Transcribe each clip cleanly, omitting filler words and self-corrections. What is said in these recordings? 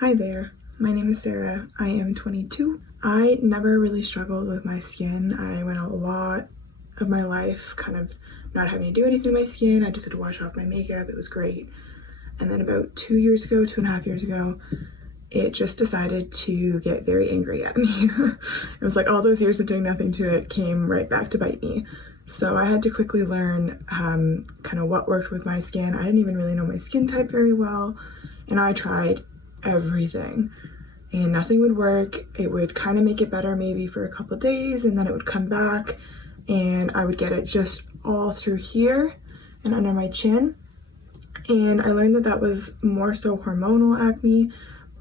Hi there, my name is Sarah. I am 22. I never really struggled with my skin. I went a lot of my life kind of not having to do anything to my skin. I just had to wash off my makeup. It was great. And then about 2.5 years ago, it just decided to get very angry at me. It was like all those years of doing nothing to it came right back to bite me. So I had to quickly learn kind of what worked with my skin. I didn't even really know my skin type very well, and I tried everything and nothing would work. It would kind of make it better maybe for a couple of days, and then it would come back and I would get it just all through here and under my chin. And I learned that that was more so hormonal acne,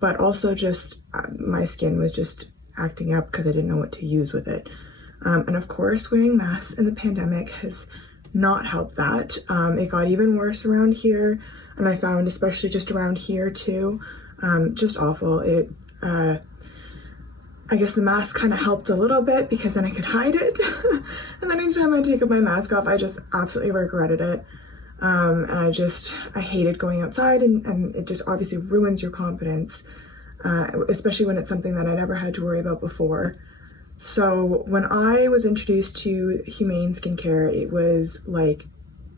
but also just my skin was just acting up because I didn't know what to use with it. And of course, wearing masks in the pandemic has not helped that. It got even worse around here, and I found especially just around here too, just awful. I guess the mask kind of helped a little bit because then I could hide it. And then each time I take my mask off, I just absolutely regretted it. And I hated going outside, and it just obviously ruins your confidence, especially when it's something that I never had to worry about before. So when I was introduced to Humane Skincare, it was like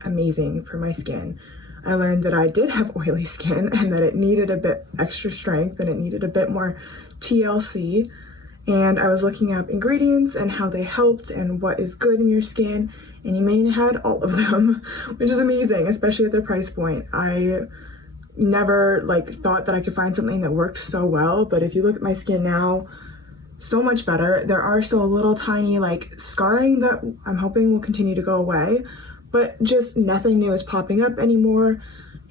amazing for my skin. I learned that I did have oily skin and that it needed a bit extra strength and it needed a bit more TLC. And I was looking up ingredients and how they helped and what is good in your skin, and Humane had all of them, which is amazing, especially at their price point. I never thought that I could find something that worked so well, but if you look at my skin now, so much better. There are still a little tiny scarring that I'm hoping will continue to go away, but just nothing new is popping up anymore.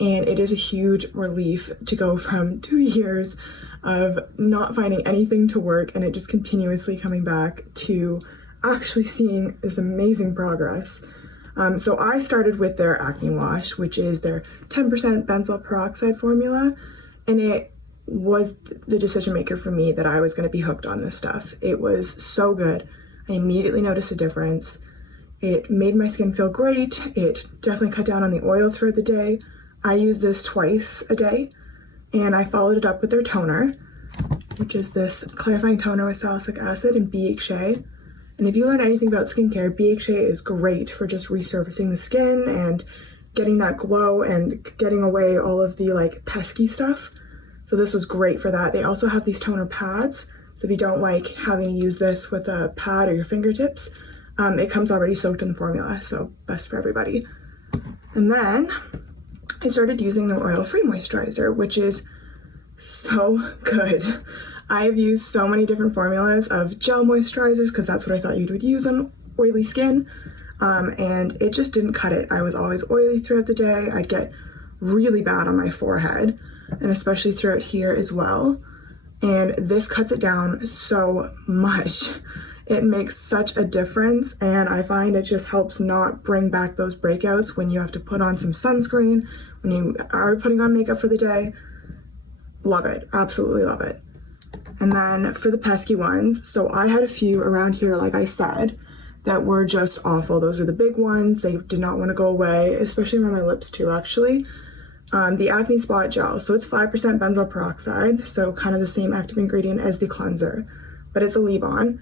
And it is a huge relief to go from 2 years of not finding anything to work and it just continuously coming back to actually seeing this amazing progress. So I started with their Acne Wash, which is their 10% benzoyl-peroxide formula, and it was the decision maker for me that I was going to be hooked on this stuff. It was so good. I immediately noticed a difference. It made my skin feel great. It definitely cut down on the oil throughout the day. I use this twice a day, and I followed it up with their toner, which is this clarifying toner with salicylic acid and BHA. And if you learn anything about skincare, BHA is great for just resurfacing the skin and getting that glow and getting away all of the pesky stuff. So this was great for that. They also have these toner pads. So if you don't like having to use this with a pad or your fingertips, it comes already soaked in the formula. So best for everybody. And then I started using the oil-free moisturizer, which is so good. I have used so many different formulas of gel moisturizers because that's what I thought you would use on oily skin. And it just didn't cut it. I was always oily throughout the day. I'd get really bad on my forehead, and especially throughout here as well. And this cuts it down so much. It makes such a difference, and I find it just helps not bring back those breakouts when you have to put on some sunscreen, when you are putting on makeup for the day. Love it, absolutely love it. And then for the pesky ones, so I had a few around here, like I said, that were just awful. Those were the big ones. They did not want to go away, especially around my lips too, actually. The Acne Spot Gel, so it's 5% benzoyl peroxide, so kind of the same active ingredient as the cleanser, but it's a leave-on.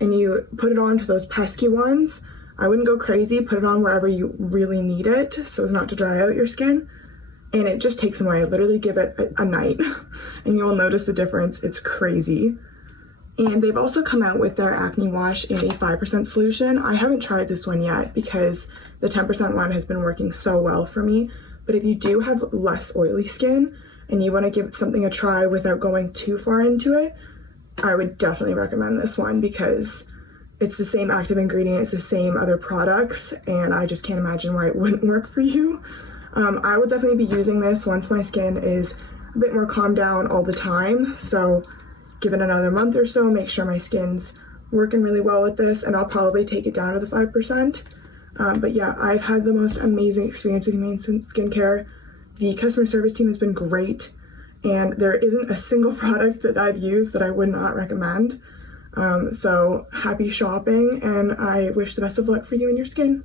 And you put it on to those pesky ones. I wouldn't go crazy, put it on wherever you really need it so as not to dry out your skin. And it just takes them away. Literally give it a night and you will notice the difference. It's crazy. And they've also come out with their Acne Wash in a 5% solution. I haven't tried this one yet because the 10% one has been working so well for me. But if you do have less oily skin and you want to give something a try without going too far into it, I would definitely recommend this one because it's the same active ingredient, it's the same other products, and I just can't imagine why it wouldn't work for you. I will definitely be using this once my skin is a bit more calmed down all the time. So give it another month or so, make sure my skin's working really well with this, and I'll probably take it down to the 5%. But yeah, I've had the most amazing experience with Humane Skincare. The customer service team has been great, and there isn't a single product that I've used that I would not recommend. So happy shopping, and I wish the best of luck for you and your skin.